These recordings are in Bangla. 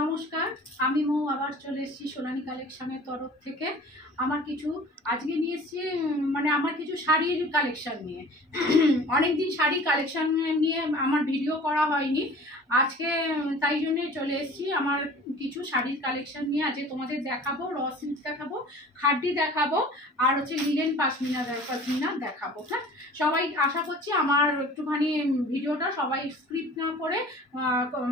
নমস্কার, আমি মৌ আবার চলে এসেছি সোনালী কালেকশনের তরফ থেকে। আমার কিছু আজকে নিয়ে এসেছি মানে আমার কিছু শাড়ির কালেকশন নিয়ে। অনেক দিন শাড়ি কালেকশন নিয়ে আমার ভিডিও করা হয়নি, আজকে তাই জন্যে চলে এসেছি। আমার কিছু শাড়ির কালেকশন নিয়ে আজকে তোমাদের দেখাবো। র সিল্ক দেখাবো, খাড্ডি দেখাবো, আর হচ্ছে লিলেন পাশমিনা দেখাবো। হ্যাঁ, সবাই আশা করছি আমার একটুখানি ভিডিওটা সবাই স্ক্রিপ্ট না করে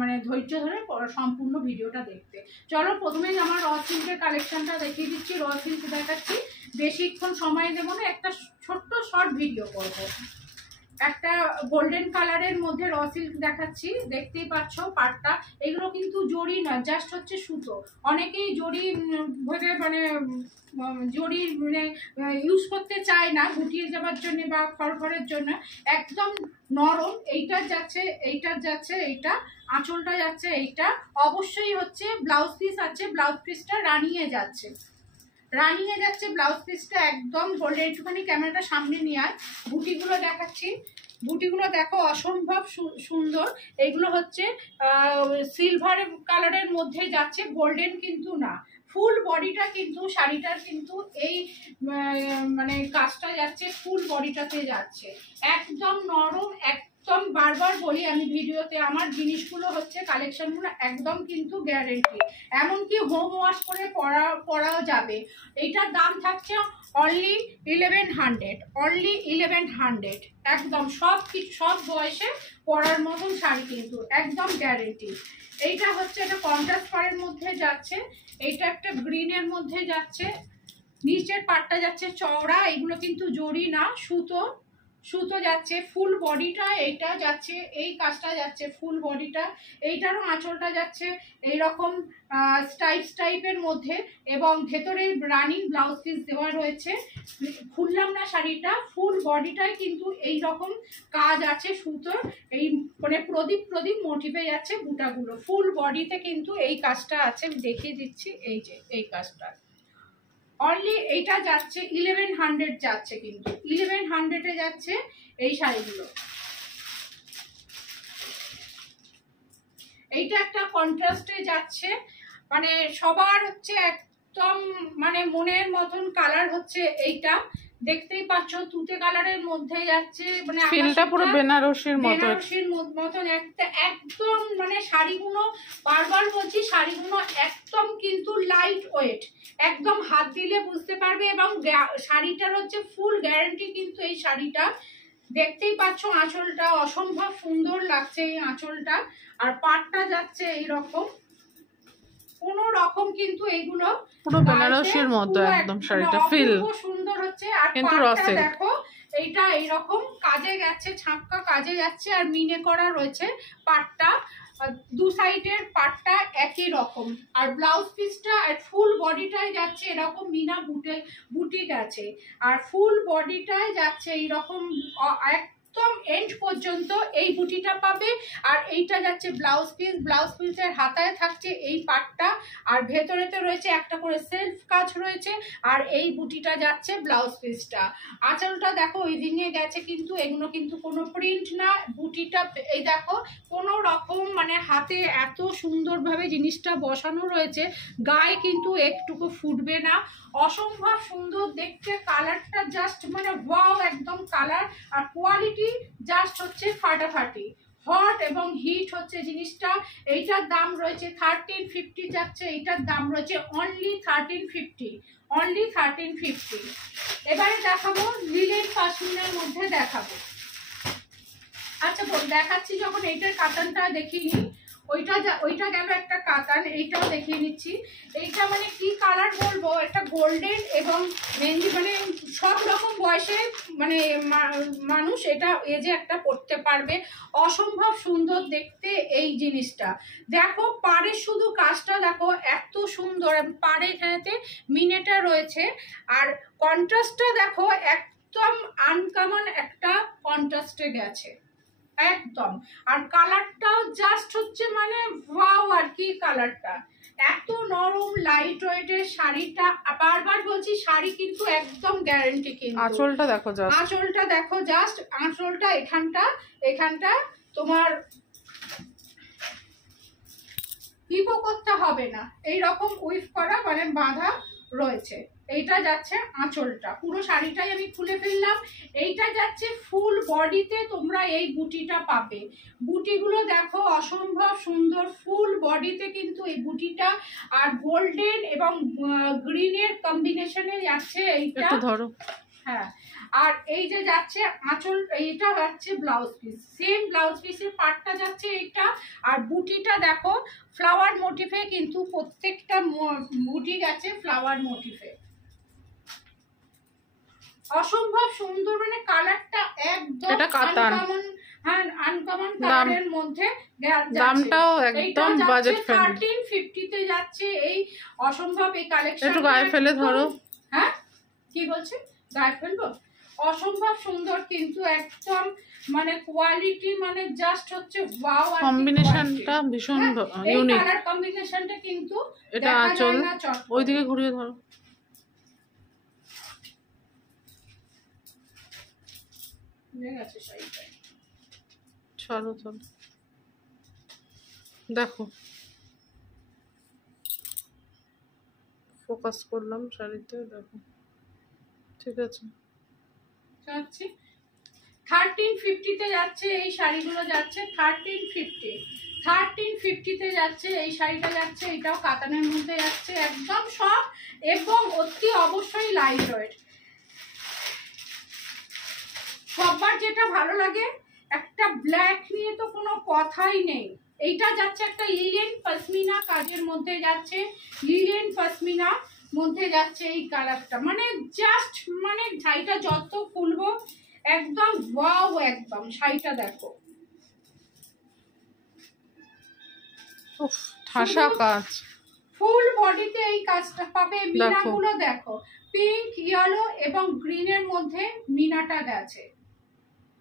মানে ধৈর্য ধরে সম্পূর্ণ ভিডিওটা দেখতে। চলো প্রথমেই আমার র সিল্কের কালেকশনটা দেখিয়ে দিচ্ছি। র সিল্ক দেখাচ্ছি, বেশিক্ষণ সময় দেবো না, একটা ছোট্ট শর্ট ভিডিও করব। একটা গোল্ডেন কালারের মধ্যে র সিল্ক দেখাচ্ছি, দেখতেই পাচ্ছ পাটটা। এগুলো কিন্তু জড়ি না, জাস্ট হচ্ছে সুতো। অনেকেই জড়ি ভেবে মানে জড়ি মানে ইউজ করতে চায় না গুটিয়ে যাওয়ার জন্য বা খড়খড়ের জন্য। একদম নরম। এইটার যাচ্ছে, এইটার যাচ্ছে, এইটা আঁচলটা যাচ্ছে, এইটা অবশ্যই হচ্ছে ব্লাউজ পিস আছে। ব্লাউজ পিসটা রানিয়ে যাচ্ছে, রানিয়ে যাচ্ছে ব্লাউজ পিসটা একদম গোল্ডেন। একটুখানি ক্যামেরাটা সামনে নিয়ে আয়, বুটিগুলো দেখাচ্ছি। বুটিগুলো দেখো অসম্ভব সুন্দর। এগুলো হচ্ছে সিলভার কালারের মধ্যে যাচ্ছে, গোল্ডেন কিন্তু না। ফুল বডিটা কিন্তু শাড়িটার কিন্তু এই মানে কাজটা যাচ্ছে, ফুল বডিটাতে যাচ্ছে, একদম নরম। একদম বারবার বলি আমি ভিডিওতে, আমার জিনিসগুলো হচ্ছে কালেকশনগুলো একদম কিন্তু গ্যারেন্টি। এমনকি হোম ওয়াশ করে পরাও যাবে। এইটার দাম থাকছে অনলি 1100, অনলি 1100। একদম সব কিছু সব বয়সে পরার মতন শাড়ি কিন্তু একদম গ্যারেন্টি। এইটা হচ্ছে একটা কন্ট্রাস্ট কালারের মধ্যে যাচ্ছে, এইটা একটা গ্রিনের মধ্যে যাচ্ছে। নিচের পাটটা যাচ্ছে চওড়া, এগুলো কিন্তু জড়ি না, সুতো। সুতো যাচ্ছে ফুল বডিটা, এইটা যাচ্ছে, এই কাজটা যাচ্ছে ফুল বডিটা। এইটারও আঁচলটা যাচ্ছে এইরকম স্টাইপের মধ্যে, এবং ভেতরে রানিং ব্লাউজ পিস দেওয়া রয়েছে। খুললাম না শাড়িটা, ফুল বডিটায় কিন্তু এই রকম কাজ আছে সুতোর। এই মানে প্রদীপ মোটিভে যাচ্ছে বুটাগুলো, ফুল বডিতে কিন্তু এই কাজটা আছে। আমি দেখিয়ে দিচ্ছি, এই যে এই কাজটা অনলি এইটা যাচ্ছে 1100 যাচ্ছে, কিন্তু 1100-এ যাচ্ছে এই শাড়িগুলো। এইটা একটা কন্ট্রাস্টে যাচ্ছে, মানে সবার হচ্ছে একদম মানে মনের মতন কালার হচ্ছে এইটা। দেখতেই পাচ্ছ তুতে কালারের মধ্যে যাচ্ছে, মানে ফিলটা পুরো বেনারসির মতন একটা একদম। মানে শাড়িগুলো বারবার বলছি, শাড়িগুলো একদম কিন্তু লাইট ওয়েট, একদম হাত দিলে বুঝতে পারবে। এবং শাড়িটার হচ্ছে ফুল গ্যারান্টি কিন্তু এই শাড়িটা। দেখতেই পাচ্ছ আঁচলটা অসম্ভব সুন্দর লাগছে এই আঁচলটা। আর পাটটা যাচ্ছে এইরকম, কোনো রকম কিন্তু এইগুলো পুরো বেনারসির মতো একদম শাড়িটা ফিল সুন্দর হচ্ছে। আর কিন্তু পাটটা দেখো, এইটা এইরকম কাজে যাচ্ছে, ছাপকা কাজে যাচ্ছে, আর মিনে করা রয়েছে পাটটা। দু সাইডের পাটটা একই রকম, আর ব্লাউজ পিসটা আর ফুল বডিটাই যাচ্ছে এরকম মিনা বুটি গেছে, আর ফুল বডিটায় যাচ্ছে এইরকম একদম এন্ড পর্যন্ত এই বুটিটা পাবে। আর এইটা যাচ্ছে ব্লাউজ পিস, ব্লাউজ পিসের হাতায় থাকছে এই পাটটা, আর ভেতরেতে রয়েছে একটা করে সেলফ কাজ রয়েছে, আর এই বুটিটা যাচ্ছে ব্লাউজ পিসটা। আঁচলটা দেখো ওই দিনে গেছে, কিন্তু এগুলো কিন্তু কোনো প্রিন্ট না। বুটিটা এই দেখো কোনো রকম মানে হাতে এত সুন্দরভাবে জিনিসটা বসানো রয়েছে, গায়ে কিন্তু একটুকু ফুটবে না, অসম্ভব সুন্দর দেখতে। কালারটা জাস্ট মানে ওয়াও একদম কালার, আর কোয়ালিটি জাস্ট হচ্ছে ফাটাফাটি, হট এবং হিট হচ্ছে জিনিসটা। এইটার দাম রয়েছে 1350 যাচ্ছে, এইটার দাম রয়েছে অনলি 1350, অনলি 1350। এবারে দেখাবো লিলেন পাশমিনার মধ্যে দেখাবো। আচ্ছা দেখাচ্ছি, যখন এইটার কাতানটা দেখিয়ে নিই, ওইটা গেল একটা কাতান, এইটাও দেখিয়ে নিচ্ছি। এইটা মানে কি কালার বলবো, একটা গোল্ডেন এবং মেহেন্দি, মানে সব রকম বয়সে মানে মানুষ এটা এজে একটা পরতে পারবে, অসম্ভব সুন্দর দেখতে এই জিনিসটা। দেখো পাড়ের শুধু কাজটা দেখো এত সুন্দর, পাড়ে এখানেতে মিনেটা রয়েছে, আর কন্ট্রাস্টটা দেখো একদম আনকমন একটা কন্ট্রাস্টে গেছে একদম। আর কালারটাও জাস্ট হচ্ছে মানে ওয়াও, আর কি কালারটা এত নরম লাইট ওয়েটের শাড়িটা। বারবার বলছি শাড়ি কিন্তু একদম গ্যারান্টি। কিন্তু আঁচলটা দেখো জাস্ট, আঁচলটা দেখো জাস্ট, আঁচলটা এখানটা তোমার হিপও করতে হবে না, এই রকম উইভ করা মানে বাঁধা রয়েছে। এইটা যাচ্ছে আঁচলটা, পুরো শাড়িটাই আমি খুলে ফেললাম। এইটা যাচ্ছে ফুল বডিতে তোমরা এই বুটিটা পাবে। বুটিগুলো দেখো অসম্ভব সুন্দর, ফুল বডিতে কিন্তু এই বুটিটা। আর গোল্ডেন এবং গ্রিনের কম্বিনেশনে যাচ্ছে এইটা। ধরো, হ্যাঁ, আর এই যে যাচ্ছে আঁচল, এইটা হচ্ছে ব্লাউজ পিস, সেম ব্লাউজ পিসের পার্টটা যাচ্ছে এইটা। আর বুটিটা দেখো ফ্লাওয়ার মোটিফে, কিন্তু প্রত্যেকটা বুটি গেছে ফ্লাওয়ার মোটিফে, অসম্ভব সুন্দর। মানে কালারটা একদম আনকমন, হ্যাঁ আনকমন কালারের মধ্যে। দামটাও একদম বাজেট ফ্রেন্ডলি, 1350 তে যাচ্ছে এই অসম্ভব এই কালেকশন। একটু গায়ে ফেলে ধরো। হ্যাঁ কি বলছে, গায়ে ফেলবো? অসম্ভব সুন্দর কিন্তু একদম মানে কোয়ালিটি মানে জাস্ট হচ্ছে ওয়াও। আর কম্বিনেশনটা ভীষণ ইউনিক, কালার কম্বিনেশনটা কিন্তু এটা আঁচল ওইদিকে ঘুরিয়ে ধরো। চলো চলো দেখো, ফোকাস করলাম শাড়িতে, দেখো ঠিক আছে। 1350 তে যাচ্ছে এই শাড়িগুলো, যাচ্ছে 1350 তে যাচ্ছে এই শাড়িটা যাচ্ছে। এটাও কাতানের মধ্যে যাচ্ছে একদম সব, এবং অতি অবশ্যই লাইট ওয়েট। সবার যেটা ভালো লাগে, একটা ব্ল্যাক নিয়ে তো কোনো কথাই নেই। এইটা যাচ্ছে একটা লিলেন পশমিনা কাজের মধ্যে যাচ্ছে, লিলেন পশমিনা মধ্যে যাচ্ছে এই কালারটা। মানে জাস্ট মানে শাড়িটা যত খুলবো একদম ওয়াও, একদম শাড়িটা দেখো ঠাসা কাজ, ফুল বডিতে এই কাজটা পাবে। মিনাগুলো দেখো পিঙ্ক, ইয়েলো এবং গ্রিনের মধ্যে মিনাটা গেছে।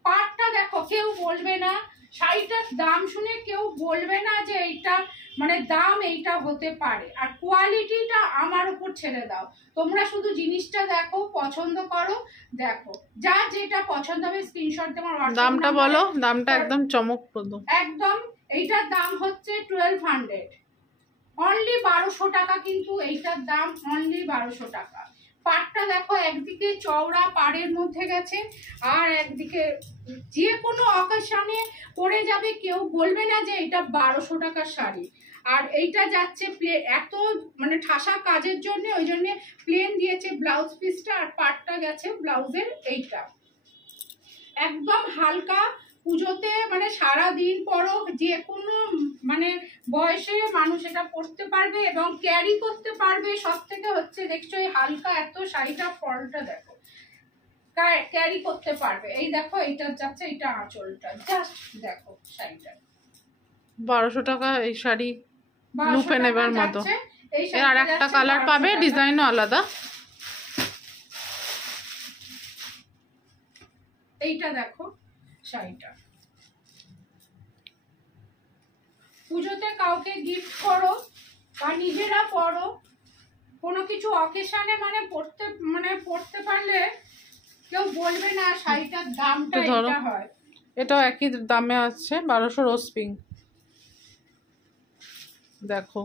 পাটটা দেখো, কেউ বলবে না শাড়িটার দাম শুনে কেউ বলবে না যে এইটা মানে দাম এইটা হতে পারে। আর কোয়ালিটিটা আমার উপর ছেড়ে দাও, তোমরা শুধু জিনিসটা দেখো, পছন্দ করো, দেখো যা যেটা পছন্দ হবে স্ক্রিনশট তোমার। দামটা বলো, দামটা একদম চমকপ্রদ একদম। এইটার দাম হচ্ছে 1200, অনলি 1200 টাকা, কিন্তু এইটার দাম অনলি 1200 টাকা। পাড়টা দেখো একদিকে চওড়া পাড়ের মধ্যে গেছে, আর একদিকে যে কোনো অকেশনে পরে যাবে, কেউ বলবে না যে এটা 1200 টাকার শাড়ি। আর এইটা যাচ্ছে এত মানে ঠাসা কাজের জন্য, ওই জন্য প্লেন দিয়েছে ব্লাউজ পিসটা, আর পাড়টা গেছে ব্লাউজের এইটা। একদম হালকা, পুজোতে মানে সারা দিন পরও যে কোনো মানে বয়সে মানুষ এটা পরতে পারবে এবং ক্যারি করতে পারবে। সব থেকে হচ্ছে দেখছো এই হালকা এত শাড়িটা, ফলটা দেখো ক্যারি করতে পারবে। এই দেখো এইটা যাচ্ছে, এটা আঁচলটা জাস্ট দেখো শাড়িটা 1200 টাকা। এই শাড়ি লুপে নেবার মতো। এই আর একটা কালার পাবে, ডিজাইনও আলাদা। এইটা দেখো শাড়িটা, পুজোতে কাউকে গিফট করো বা নিজেরা পরো, কোনো কিছু অকেশনে মানে পড়তে পারলে কেউ বলবে না শাড়িটার দামটা এটা হয়। এটাও একই দামে আছে, 1200 রোজ পিঙ্ক। দেখো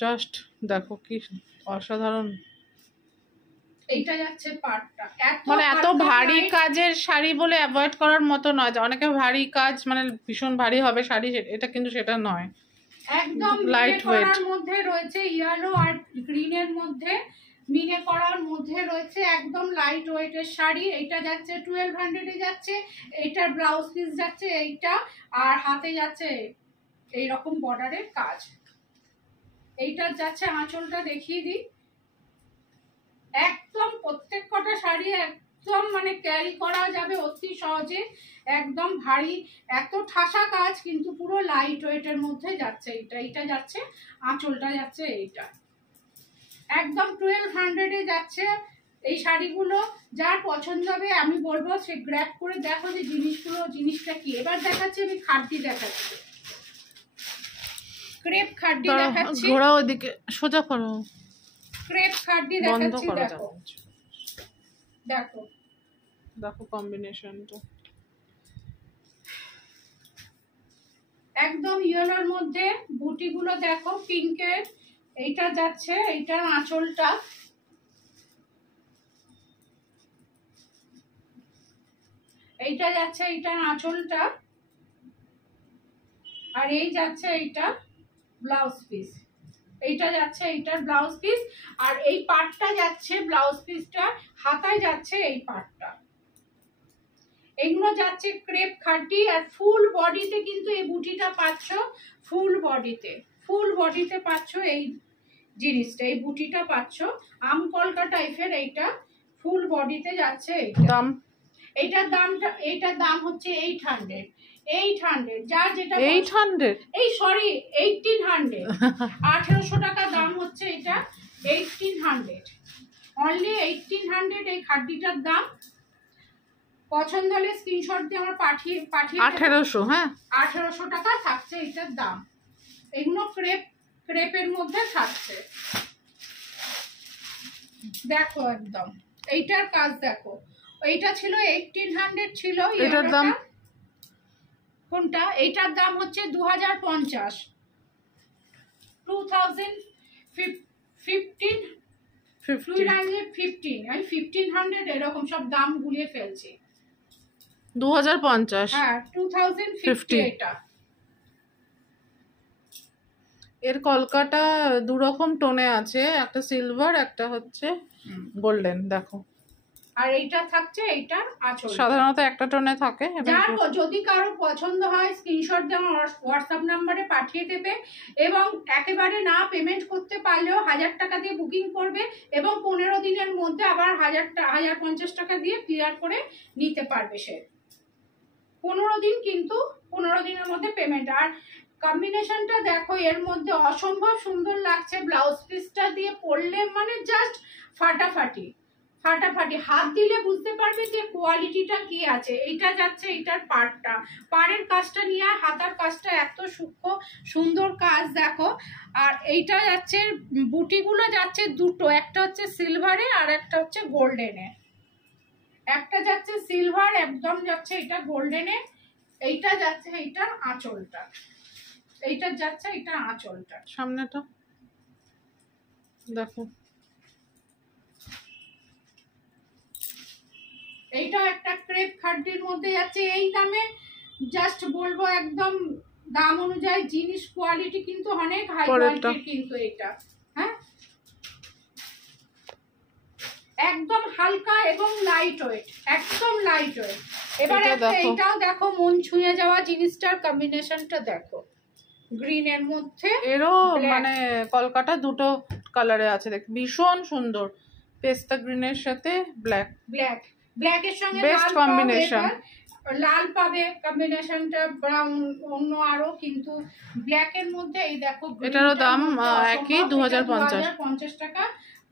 জাস্ট দেখো কি অসাধারণ। এইটা যাচ্ছে পাটটা, মানে এত ভারী কাজের শাড়ি বলে অ্যাভয়েড করার মতো নয়, যে অনেকে ভারী কাজ মানে ভীষণ ভারী হবে শাড়ি, এটা কিন্তু সেটা নয়। একদম লাইট ওয়েট মধ্যে রয়েছে, ইয়েলো আর গ্রিনের মধ্যে মিনে করার মধ্যে রয়েছে, একদম লাইট ওয়েটের শাড়ি। এইটা যাচ্ছে 1200 এ যাচ্ছে। এইটার ব্লাউজ পিস যাচ্ছে এইটা, আর হাতে যাচ্ছে এইরকম বর্ডারের কাজ। এইটার যাচ্ছে আঁচলটা দেখিয়ে দিই। একদম প্রত্যেক কটা শাড়ি একদম মানে ক্যারি করা যাবে অতি সহজে, একদম ভারী এত ঠাসা কাজ, কিন্তু পুরো লাইট ওয়েটের মধ্যে যাচ্ছে। এইটা যাচ্ছে আঁচলটা যাচ্ছে এইটা, একদম 1200 এ যাচ্ছে। এই শাড়িগুলো যার পছন্দ হবে আমি বলবো সে গ্র্যাব করে দেখো যে জিনিসটা কি। এবার দেখাচ্ছি আমি খাদ্যি দেখাচ্ছি, ক্রেপ খাদ্যি দেখাচ্ছি। ঘোড়া ওইদিকে সোজা করো, ক্রেপ খাদ্যি দেখাচ্ছি। দেখো দেখো দেখো কম্বিনেশনটা একদম ইয়েলোর মধ্যে বুটি বুটিগুলো দেখো পিঙ্কের, এইটা যাচ্ছে এইটার আঁচলটা, এইটা যাচ্ছে এইটার আঁচলটা, আর এই যাচ্ছে এইটা ব্লাউজ পিস, এইটা যাচ্ছে এইটার ব্লাউজ পিস, আর এই পার্টটা যাচ্ছে ব্লাউজ পিসটা, হাতায় যাচ্ছে এই পার্টটা। এগুলো যাচ্ছে ক্রেপ খাটি, আর ফুল বডিতে কিন্তু এই বুটিটা পাচ্ছ, ফুল বডিতে পাচ্ছ এই জিনিসটা, এই বুটিটা পাচ্ছ আম কলকা টাইপের, এইটা ফুল বডিতে যাচ্ছে। দাম? এইটার দাম হচ্ছে 800, যার যেটা 800, এই সরি 1800, 1800 টাকা দাম হচ্ছে এটা, 1800, অনলি 1800 এই খাড্ডিটার দাম। পছন্দ হলে স্ক্রিনশট দিয়ে আমার পাঠিয়ে 1800, হ্যাঁ 1800 টাকা থাকছে এটার দাম। এগুলো ক্রেপের মধ্যে থাকছে, দেখো একদম এইটার কাজ দেখো। এইটা ছিল 1800 ছিল, এটার দাম কোনটা? এইটার দাম হচ্ছে 2050, 2015, 215, 1500 এরকম সব দাম গুলিয়ে ফেলছি। 2050, হ্যাঁ 2050 এটা। এর কলকাটা দু রকম টোনে আছে, একটা সিলভার, একটা হচ্ছে গোল্ডেন। দেখো, আর এইটা থাকছে এইটার আঁচল, সাধারণত একটা টোনে থাকে। যদি কারো পছন্দ হয় স্ক্রিনশট দিয়ে আমার হোয়াটসঅ্যাপ নাম্বারে পাঠিয়ে দেবে, এবং একেবারে না পেমেন্ট করতে পারলেও 1000 টাকা দিয়ে বুকিং করবে, এবং 15 দিনের মধ্যে আবার 1050 টাকা দিয়ে ক্লিয়ার করে নিতে পারবে সে। 15 দিন, কিন্তু 15 দিনের মধ্যে পেমেন্ট। আর কম্বিনেশনটা দেখো, এর মধ্যে অসম্ভব সুন্দর লাগছে, ব্লাউজ পিসটা দিয়ে পরলে মানে জাস্ট ফাটাফাটি, হাত দিলে বুঝতে পারবে যে কোয়ালিটিটা কি আছে। এইটা যাচ্ছে এইটার পাড়ের কাজটা নিয়ে, হাতার কাজটা এত সূক্ষ্ম সুন্দর কাজ দেখো। আর এইটা যাচ্ছে বুটিগুলো যাচ্ছে দুটো, একটা হচ্ছে সিলভারে আর একটা হচ্ছে গোল্ডেনে, একটা যাচ্ছে সিলভার একদম যাচ্ছে এটা গোল্ডেনে, এইটা যাচ্ছে এইটার আঁচলটা, এইটা যাচ্ছে এইটার আঁচলটা। সামনেটা দেখো, এইটাও একটা ক্রেপ খাড্ডির মধ্যে যাচ্ছে। এই দামে জাস্ট বলবো একদম দাম অনুযায়ী জিনিস কোয়ালিটি কিন্তু অনেক হাই কোয়ালিটির, কিন্তু এটা হ্যাঁ একদম হালকা এবং লাইট ওয়েট, একদম লাইট ওয়েট। এবার এইটাও দেখো, মন ছুঁয়ে যাওয়া জিনিসটার কম্বিনেশনটা দেখো, গ্রিন এর মধ্যে, এরও মানে কলকাটা দুটো কালারে আছে, দেখ ভীষণ সুন্দর, পেস্তা গ্রিনের সাথে ব্ল্যাকের সঙ্গে বেস্ট কম্বিনেশন, লাল পাবে কম্বিনেশনটা, ব্রাউন অন্য আরো, কিন্তু ব্ল্যাকের মধ্যে এই দেখো, এটারও দাম একই 2050 টাকা,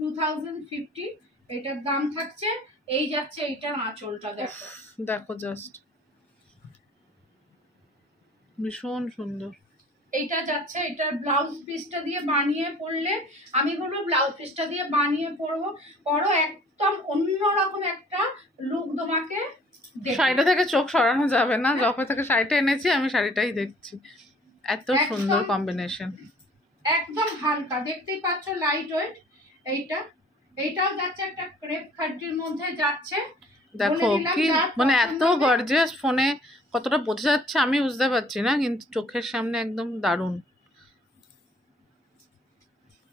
2050 এটার দাম থাকছে। এই যাচ্ছে এইটার আঁচলটা দেখো, দেখো জাস্ট ভীষণ সুন্দর। এইটা যাচ্ছে এটার ব্লাউজ পিসটা দিয়ে বানিয়ে পরলে, আমি বলবো ব্লাউজ পিসটা দিয়ে বানিয়ে পরো, একদম অন্যরকম একটা লুক তোমাকে। শাড়িটা থেকে চোখ সরানো যাবে না, যখন থেকে শাড়িটা এনেছি আমি শাড়িটাই দেখছি, এত সুন্দর কম্বিনেশন, একদম হালকা, দেখতেই পাচ্ছ লাইট ওয়েট। এইটাও যাচ্ছে একটা ক্রেপ খাড্ডির মধ্যে যাচ্ছে। দেখো কি মানে এত গর্জিয়াস, ফোনে কতটা বোঝা যাচ্ছে আমি বুঝতে পারছি না, কিন্তু চোখের সামনে একদম দারুণ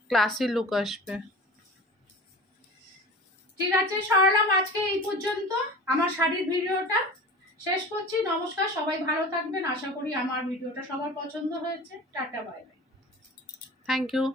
ক্লাসি লুক আসবে। ঠিক আছে সরলাম, আজকে এই পর্যন্ত আমার শাড়ির ভিডিওটা শেষ করছি। নমস্কার, সবাই ভালো থাকবেন, আশা করি আমার ভিডিওটা সবার পছন্দ হয়েছে। Tata, bye bye, thank you.